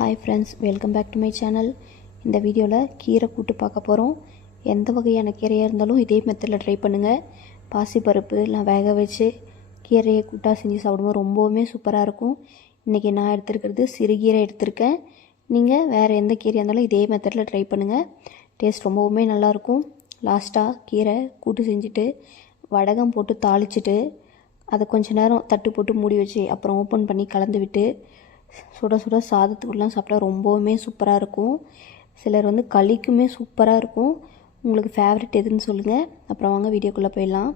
Hi friends welcome back to my channel இந்த வீடியோவில் கீரை கூட்டு பார்க்க போகிறோம் எந்த வகையான கீரையாக இருந்தாலும் இதே மெத்தடில் ட்ரை பண்ணுங்கள் பாசிப்பருப்பு எல்லாம் வேக வச்சு கீரையை கூட்டாக செஞ்சு சாப்பிடும்போது ரொம்பவுமே சூப்பராக இருக்கும். இன்றைக்கி நான் எடுத்துருக்கிறது சிறுகீரை எடுத்திருக்கேன். நீங்கள் வேறு எந்த கீரையாக இருந்தாலும் இதே மெத்தடில் ட்ரை பண்ணுங்கள் டேஸ்ட் ரொம்பவுமே நல்லாயிருக்கும் லாஸ்ட்டாக கீரை கூட்டு செஞ்சுட்டு வடகம் போட்டு தாளிச்சிட்டு அதை கொஞ்ச நேரம் தட்டு போட்டு மூடி வச்சு அப்புறம் ஓப்பன் பண்ணி கலந்து விட்டு சுட சுட சாதத்துக்குலாம் சாப்பிட்டா ரொம்பவுமே சூப்பராக இருக்கும். சிலர் வந்து களிக்குமே சூப்பராக இருக்கும். உங்களுக்கு ஃபேவரட் எதுன்னு சொல்லுங்கள் அப்புறம் வாங்க வீடியோக்குள்ளே போயிடலாம்.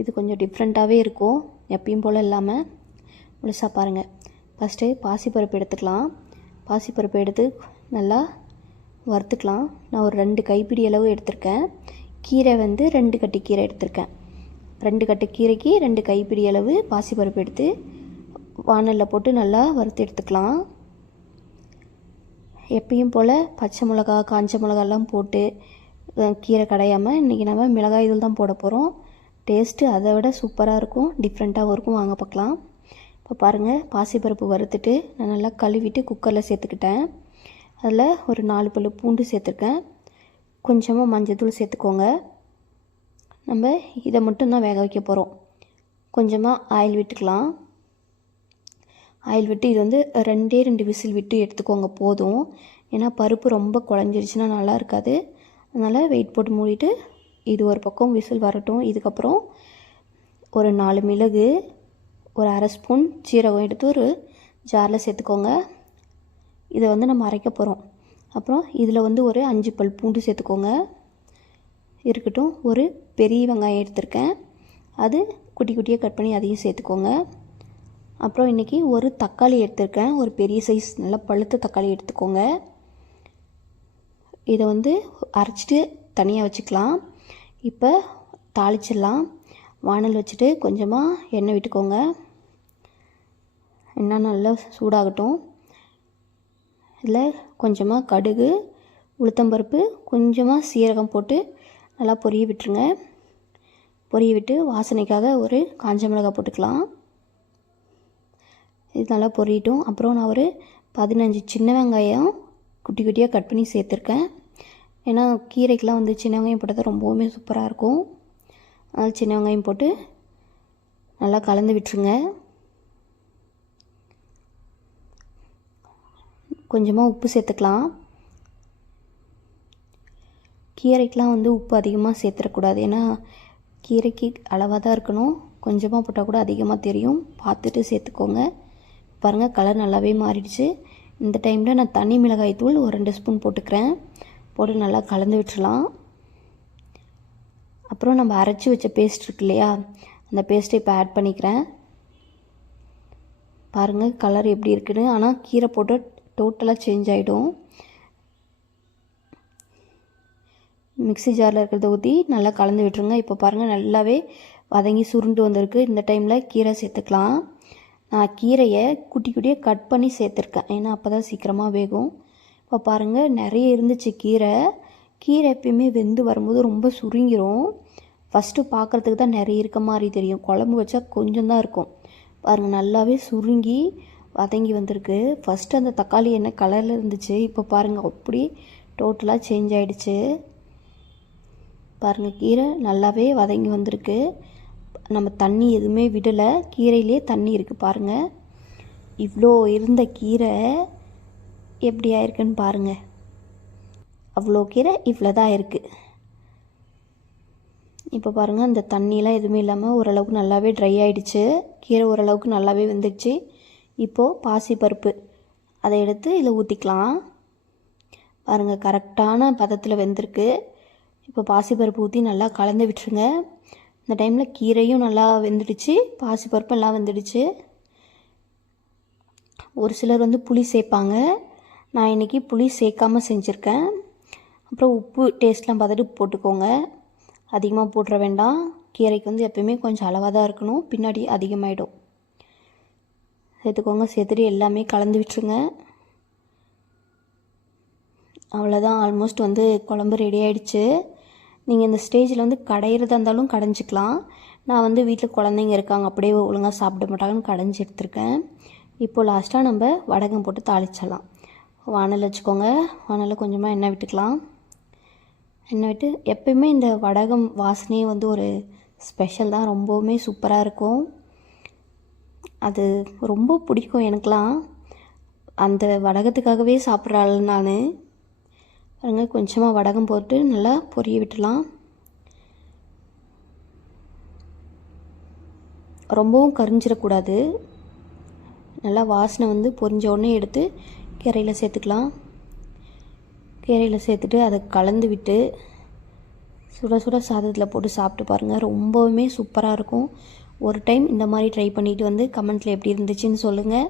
இது கொஞ்சம் டிஃப்ரெண்ட்டாகவே இருக்கும். எப்பயும் போல் இல்லாமல் முழுசாக பாருங்கள் ஃபஸ்ட்டு பாசிப்பருப்பு எடுத்துக்கலாம். பாசிப்பருப்பு எடுத்து நல்லா வறுத்துக்கலாம். நான் ஒரு ரெண்டு கைப்பிடி அளவு எடுத்திருக்கேன். கீரை வந்து ரெண்டு கட்டி கீரை எடுத்திருக்கேன். ரெண்டு கட்டு கீரைக்கு ரெண்டு கைப்பிடி அளவு பாசிப்பருப்பு எடுத்து வானலில் போட்டு நல்லா வறுத்து எடுத்துக்கலாம். எப்பயும் போல் பச்சை மிளகா காஞ்ச மிளகாலாம் போட்டு கீரை கடையாமல் இன்றைக்கி நம்ம மிளகாய் தூள் தான் போட போகிறோம் டேஸ்ட்டு அதை விட சூப்பராக இருக்கும் டிஃப்ரெண்ட்டாகவும் இருக்கும். வாங்க பார்க்கலாம் இப்போ பாருங்கள் பாசிப்பருப்பு வறுத்துட்டு நான் நல்லா கழுவிட்டு குக்கரில் சேர்த்துக்கிட்டேன். அதில் ஒரு நாலு பல் பூண்டு சேர்த்துருக்கேன். கொஞ்சமாக மஞ்சத்தூள் சேர்த்துக்கோங்க. நம்ம இதை மட்டும் தான் வேக வைக்க போகிறோம் கொஞ்சமாக ஆயில் விட்டுக்கலாம். ஆயில் விட்டு இது வந்து ரெண்டே ரெண்டு விசில் விட்டு எடுத்துக்கோங்க போதும். ஏன்னா பருப்பு ரொம்ப குழஞ்சிருச்சுன்னா நல்லா இருக்காது. அதனால் வெயிட் போட்டு மூடிட்டு இது ஒரு பக்கம் விசில் வரட்டும். இதுக்கப்புறம் ஒரு நாலு மிளகு ஒரு அரை ஸ்பூன் சீரகம் எடுத்து ஒரு ஜாரில் சேர்த்துக்கோங்க. இதை வந்து நம்ம அரைக்க போகிறோம் அப்புறம் இதில் வந்து ஒரு அஞ்சு பல் பூண்டு சேர்த்துக்கோங்க. இருக்கட்டும் ஒரு பெரிய வெங்காயம் எடுத்திருக்கேன். அது குட்டி குட்டியாக கட் பண்ணி அதையும் சேர்த்துக்கோங்க. அப்புறம் இன்றைக்கி ஒரு தக்காளி எடுத்திருக்கேன். ஒரு பெரிய சைஸ் நல்லா பழுத்த தக்காளி எடுத்துக்கோங்க. இதை வந்து அரைச்சிட்டு தனியாக வச்சுக்கலாம். இப்போ தாளிச்சிடலாம். வானல் வச்சுட்டு கொஞ்சமாக எண்ணெய் விட்டுக்கோங்க. எண்ணெய் நல்லா சூடாகட்டும். இதில் கொஞ்சமாக கடுகு உளுத்தம்பருப்பு கொஞ்சமாக சீரகம் போட்டு நல்லா பொரிய விட்டுருங்க. பொரிய விட்டு வாசனைக்காக ஒரு காஞ்ச மிளகாய் போட்டுக்கலாம். இது நல்லா பொரியட்டும் அப்புறம் நான் ஒரு பதினஞ்சு சின்ன வெங்காயம் குட்டி குட்டியாக கட் பண்ணி சேர்த்துருக்கேன். ஏன்னா கீரைக்கெலாம் வந்து சின்ன வெங்காயம் போட்டால் ரொம்பவுமே சூப்பராக இருக்கும். அதனால் சின்ன வெங்காயம் போட்டு நல்லா கலந்து விட்டுருங்க. கொஞ்சமாக உப்பு சேர்த்துக்கலாம். கீரைக்கெலாம் வந்து உப்பு அதிகமாக சேர்த்துடக்கூடாது. ஏன்னா கீரைக்கு அளவாக தான் இருக்கணும். கொஞ்சமாக போட்டால் கூட அதிகமாக தெரியும். பார்த்துட்டு சேர்த்துக்கோங்க. பாருங்கள் கலர் நல்லாவே மாறிடுச்சு. இந்த டைமில் நான் தனி மிளகாய் தூள் ஒரு ரெண்டு ஸ்பூன் போட்டுக்கிறேன். போட்டு நல்லா கலந்து விட்டுலாம் அப்புறம் நம்ம அரைச்சி வச்ச பேஸ்ட் இருக்கு இல்லையா அந்த பேஸ்ட்டை இப்போ ஆட் பண்ணிக்கிறேன். பாருங்கள் கலர் எப்படி இருக்குன்னு. ஆனால் கீரை போட்டு டோட்டலாக சேஞ்ச் ஆகிடும் மிக்ஸி ஜாரில் இருக்கிறத ஊற்றி நல்லா கலந்து விட்டுருங்க. இப்போ பாருங்கள் நல்லாவே வதங்கி சுருண்டு வந்திருக்கு. இந்த டைமில் கீரை சேர்த்துக்கலாம். நான் கீரையை குட்டி குட்டியாக கட் பண்ணி சேர்த்துருக்கேன். ஏன்னா அப்போ தான் சீக்கிரமாக வேகும். இப்போ பாருங்கள் நிறைய இருந்துச்சு கீரை. கீரை எப்பயுமே வெந்து வரும்போது ரொம்ப சுருங்கிரும். ஃபஸ்ட்டு பார்க்குறதுக்கு தான் நிறைய இருக்க மாதிரி தெரியும். குழம்பு வச்சா கொஞ்சம் தான் இருக்கும். பாருங்கள் நல்லாவே சுருங்கி வதங்கி வந்திருக்கு. ஃபஸ்ட்டு அந்த தக்காளி என்ன கலரில் இருந்துச்சு. இப்போ பாருங்கள் அப்படி டோட்டலாக சேஞ்ச் ஆகிடுச்சு பாருங்கள் கீரை நல்லாவே வதங்கி வந்திருக்கு. நம்ம தண்ணி எதுவுமே விடலை. கீரையிலே தண்ணி இருக்குது பாருங்கள் இவ்வளோ இருந்த கீரை எப்படி ஆயிருக்குன்னு பாருங்கள் அவ்வளோ கீரை இவ்வளோ தான் இருக்குது இப்போ பாருங்கள் அந்த தண்ணியெலாம் எதுவுமே இல்லாமல் ஓரளவுக்கு நல்லாவே ட்ரை ஆகிடுச்சு கீரை ஓரளவுக்கு நல்லாவே வெந்துடுச்சு. இப்போது பாசிப்பருப்பு அதை எடுத்து இதில் ஊற்றிக்கலாம் பாருங்கள் கரெக்டான பதத்தில் வெந்திருக்கு. இப்போ பாசிப்பருப்பு ஊற்றி நல்லா கலந்து விட்டுருங்க. இந்த டைமில் கீரையும் நல்லா வெந்துடுச்சு பாசிப்பருப்பும் எல்லாம் வெந்துடுச்சு. ஒரு சிலர் வந்து புளி சேர்ப்பாங்க நான் இன்றைக்கி புளி சேர்க்காம செஞ்சுருக்கேன். அப்புறம் உப்பு டேஸ்ட்லாம் பார்த்துட்டு போட்டுக்கோங்க. அதிகமாக போட்டுற வேண்டாம். கீரைக்கு வந்து எப்பயுமே கொஞ்சம் அளவாக தான் இருக்கணும். பின்னாடி அதிகமாகிடும் சேர்த்துக்கோங்க. சேர்த்துட்டு எல்லாமே கலந்து விட்டுருங்க. அவ்வளோதான் ஆல்மோஸ்ட் வந்து குழம்பு ரெடி ஆயிடுச்சு. நீங்கள் இந்த ஸ்டேஜில் வந்து கடையிறதா இருந்தாலும் கடைஞ்சிக்கலாம். நான் வந்து வீட்டில் குழந்தைங்க இருக்காங்க அப்படியே ஒழுங்காக சாப்பிட மாட்டாங்கன்னு கடைஞ்சி எடுத்திருக்கேன். இப்போது லாஸ்ட்டாக நம்ம வடகம் போட்டு தாளிச்சிடலாம். வானல் வச்சுக்கோங்க. வானலில் கொஞ்சமாக எண்ணெய் விட்டுக்கலாம். எண்ணெய் விட்டு எப்பயுமே இந்த வடகம் வாசனையே வந்து ஒரு ஸ்பெஷல் தான். ரொம்பவுமே சூப்பராக இருக்கும். அது ரொம்ப பிடிக்கும் எனக்கெலாம் அந்த வடகத்துக்காகவே சாப்பிட்ற ஆள் நான். பாருங்க கொஞ்சமாக வடகம் போட்டு நல்லா பொரிய விட்டுலாம் ரொம்பவும் கரிஞ்சிடக்கூடாது. நல்லா வாசனை வந்து பொரிஞ்ச உடனே எடுத்து கீரையில் சேர்த்துக்கலாம். கீரையில் சேர்த்துட்டு அதை கலந்து விட்டு சுட சுட சாதத்தில் போட்டு சாப்பிட்டு பாருங்கள் ரொம்பவுமே சூப்பராக இருக்கும். ஒரு டைம் இந்த மாதிரி ட்ரை பண்ணிவிட்டு வந்து கமெண்ட்டில் எப்படி இருந்துச்சுன்னு சொல்லுங்கள்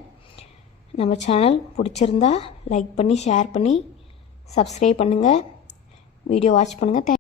நம்ம சேனல் பிடிச்சிருந்தா லைக் பண்ணி ஷேர் பண்ணி சப்ஸ்கிரைப் பண்ணுங்கள் வீடியோ வாட்ச் பண்ணுங்கள் தேங்க்